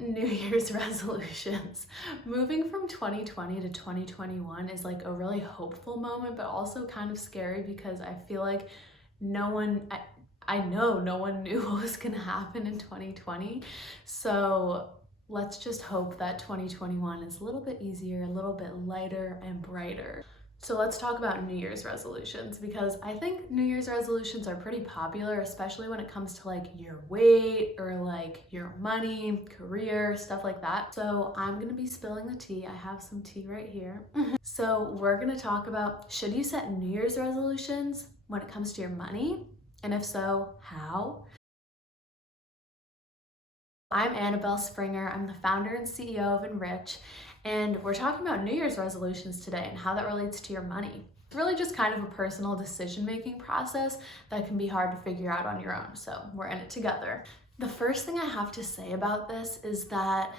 New Year's resolutions. Moving from 2020 to 2021 is like a really hopeful moment, but also kind of scary because I feel like no one, I know no one knew what was gonna happen in 2020. So let's just hope that 2021 is a little bit easier, a little bit lighter and brighter. So let's talk about New Year's resolutions because I think New Year's resolutions are pretty popular, especially when it comes to like your weight or like your money, career, stuff like that. So I'm gonna be spilling the tea. I have some tea right here. So we're gonna talk about, should you set New Year's resolutions when it comes to your money? And if so, how? I'm Annabel Springer. I'm the founder and CEO of NRICH, and we're talking about New Year's resolutions today and how that relates to your money. It's really just kind of a personal decision-making process that can be hard to figure out on your own, so we're in it together. The first thing I have to say about this is that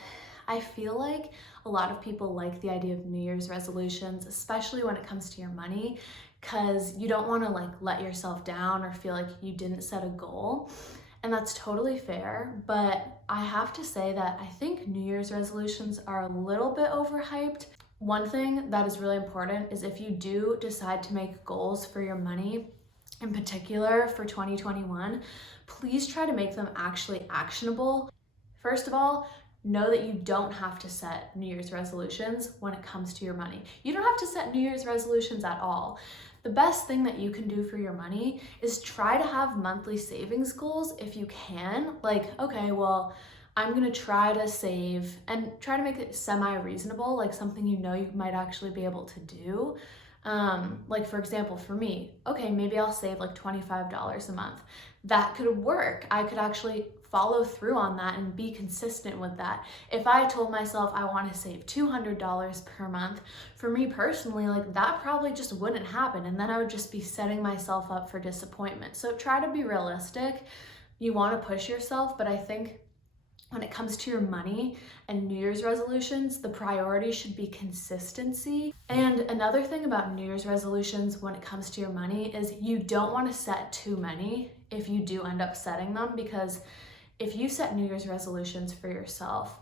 I feel like a lot of people like the idea of New Year's resolutions, especially when it comes to your money, because you don't want to like let yourself down or feel like you didn't set a goal. And that's totally fair, but I have to say that I think New Year's resolutions are a little bit overhyped. One thing that is really important is if you do decide to make goals for your money, in particular for 2021, please try to make them actually actionable. First of all, know that you don't have to set New Year's resolutions when it comes to your money. You don't have to set New Year's resolutions at all. The best thing that you can do for your money is try to have monthly savings goals if you can. Like, okay, well, I'm gonna try to save and try to make it semi-reasonable, like something you know you might actually be able to do. Like for example, for me, okay, maybe I'll save like $25 a month. That could work. I could actually follow through on that and be consistent with that. If I told myself I want to save $200 per month, for me personally, like that probably just wouldn't happen. And then I would just be setting myself up for disappointment. So try to be realistic. You want to push yourself, but I think when it comes to your money and New Year's resolutions, the priority should be consistency. And another thing about New Year's resolutions when it comes to your money is you don't want to set too many if you do end up setting them, because if you set New Year's resolutions for yourself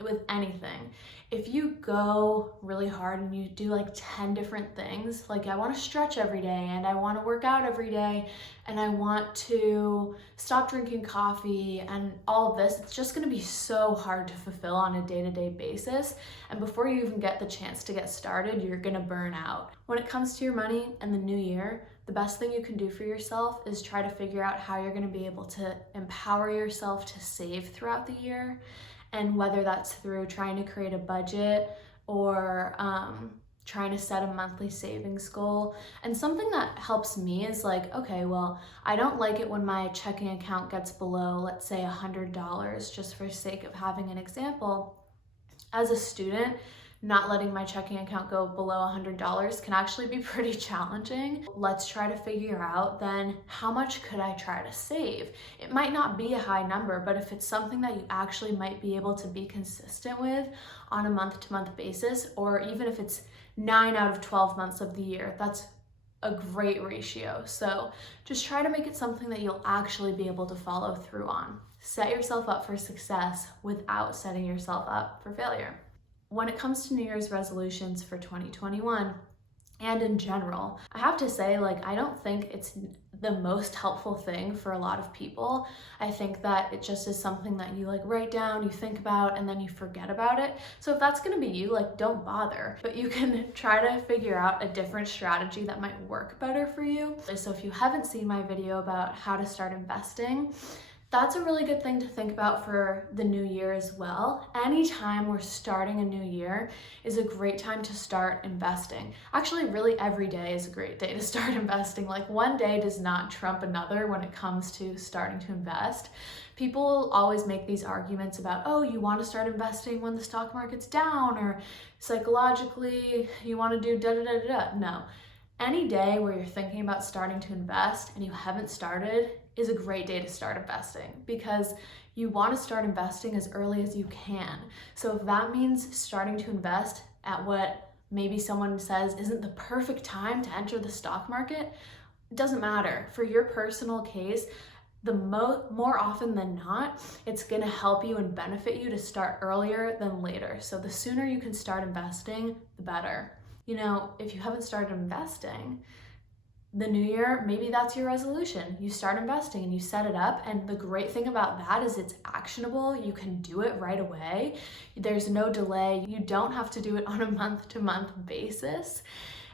with anything, if you go really hard and you do like 10 different things, like I want to stretch every day and I want to work out every day and I want to stop drinking coffee and all of this, it's just going to be so hard to fulfill on a day-to-day basis. And before you even get the chance to get started, you're going to burn out. When it comes to your money and the new year, the best thing you can do for yourself is try to figure out how you're going to be able to empower yourself to save throughout the year. And whether that's through trying to create a budget or trying to set a monthly savings goal. And something that helps me is like, okay, well, I don't like it when my checking account gets below, let's say $100, just for sake of having an example. As a student, not letting my checking account go below $100 can actually be pretty challenging. Let's try to figure out then how much could I try to save? It might not be a high number, but if it's something that you actually might be able to be consistent with on a month-to-month basis, or even if it's 9 out of 12 months of the year, that's a great ratio. So just try to make it something that you'll actually be able to follow through on. Set yourself up for success without setting yourself up for failure. When it comes to New Year's resolutions for 2021 and in general, I have to say, like, I don't think it's the most helpful thing for a lot of people. I think that it just is something that you like write down, you think about, and then you forget about it. So if that's gonna be you, like, don't bother. But you can try to figure out a different strategy that might work better for you. So if you haven't seen my video about how to start investing, that's a really good thing to think about for the new year as well. Anytime we're starting a new year is a great time to start investing. Actually, really every day is a great day to start investing. Like one day does not trump another when it comes to starting to invest. People always make these arguments about, oh, you want to start investing when the stock market's down, or psychologically you want to do da-da-da-da-da. No. Any day where you're thinking about starting to invest and you haven't started is a great day to start investing, because you want to start investing as early as you can. So if that means starting to invest at what maybe someone says isn't the perfect time to enter the stock market, it doesn't matter. For your personal case, more often than not, it's going to help you and benefit you to start earlier than later. So the sooner you can start investing, the better. You know, if you haven't started investing, the new year, maybe that's your resolution. You start investing and you set it up. And the great thing about that is it's actionable. You can do it right away. There's no delay. You don't have to do it on a month-to-month basis.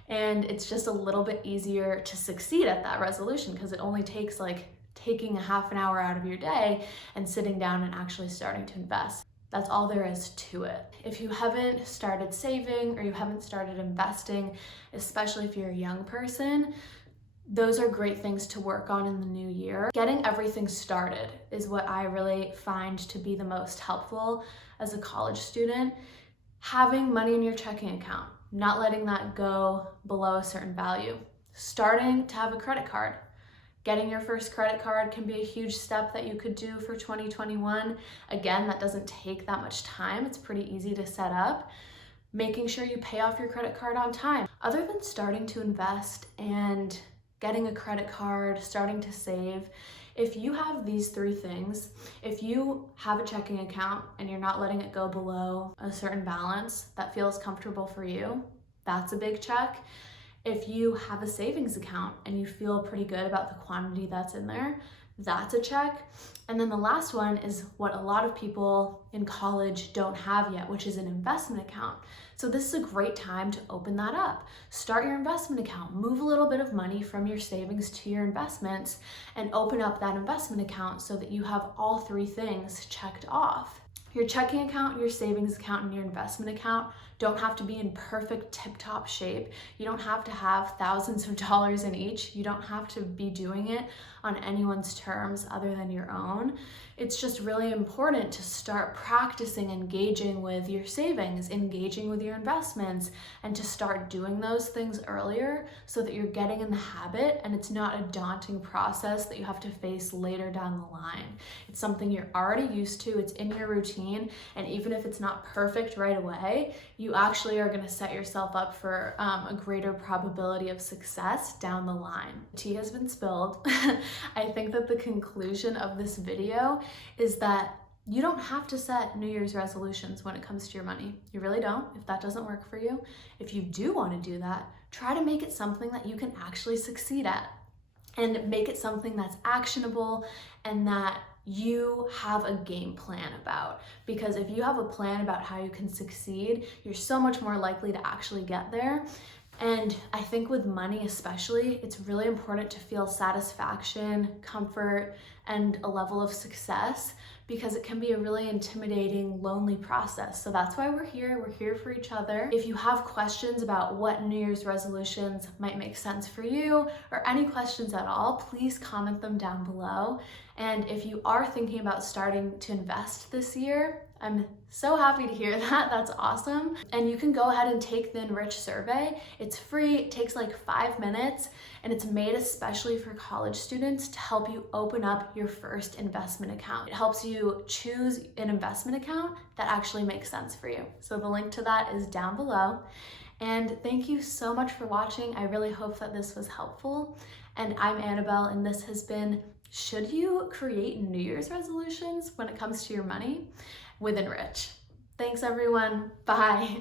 And it's just a little bit easier to succeed at that resolution because it only takes like taking a half an hour out of your day and sitting down and actually starting to invest. That's all there is to it. If you haven't started saving or you haven't started investing, especially if you're a young person, those are great things to work on in the new year. Getting everything started is what I really find to be the most helpful as a college student. Having money in your checking account, not letting that go below a certain value. Starting to have a credit card. Getting your first credit card can be a huge step that you could do for 2021. Again, that doesn't take that much time. It's pretty easy to set up. Making sure you pay off your credit card on time. Other than starting to invest and getting a credit card, starting to save, if you have these three things, if you have a checking account and you're not letting it go below a certain balance that feels comfortable for you, that's a big check. If you have a savings account and you feel pretty good about the quantity that's in there, that's a check. And then the last one is what a lot of people in college don't have yet, which is an investment account. So this is a great time to open that up. Start your investment account, move a little bit of money from your savings to your investments and open up that investment account so that you have all three things checked off. Your checking account, your savings account, and your investment account don't have to be in perfect tip-top shape. You don't have to have thousands of dollars in each. You don't have to be doing it on anyone's terms other than your own. It's just really important to start practicing engaging with your savings, engaging with your investments, and to start doing those things earlier so that you're getting in the habit and it's not a daunting process that you have to face later down the line. It's something you're already used to, it's in your routine, and even if it's not perfect right away, you actually are going to set yourself up for a greater probability of success down the line. Tea has been spilled. I think that the conclusion of this video is that you don't have to set New Year's resolutions when it comes to your money. You really don't, if that doesn't work for you. If you do want to do that, try to make it something that you can actually succeed at and make it something that's actionable and that you have a game plan about. Because if you have a plan about how you can succeed, you're so much more likely to actually get there. And I think with money especially, it's really important to feel satisfaction, comfort, and a level of success because it can be a really intimidating, lonely process. So that's why we're here. We're here for each other. If you have questions about what New Year's resolutions might make sense for you or any questions at all, please comment them down below. And if you are thinking about starting to invest this year, I'm so happy to hear that. That's awesome. And you can go ahead and take the NRICH survey. It's free, it takes like 5 minutes, and it's made especially for college students to help you open up your first investment account. It helps you choose an investment account that actually makes sense for you. So the link to that is down below. And thank you so much for watching. I really hope that this was helpful. And I'm Annabelle, and this has been Should You Create New Year's Resolutions When It Comes to Your Money with NRICH. Thanks everyone, bye.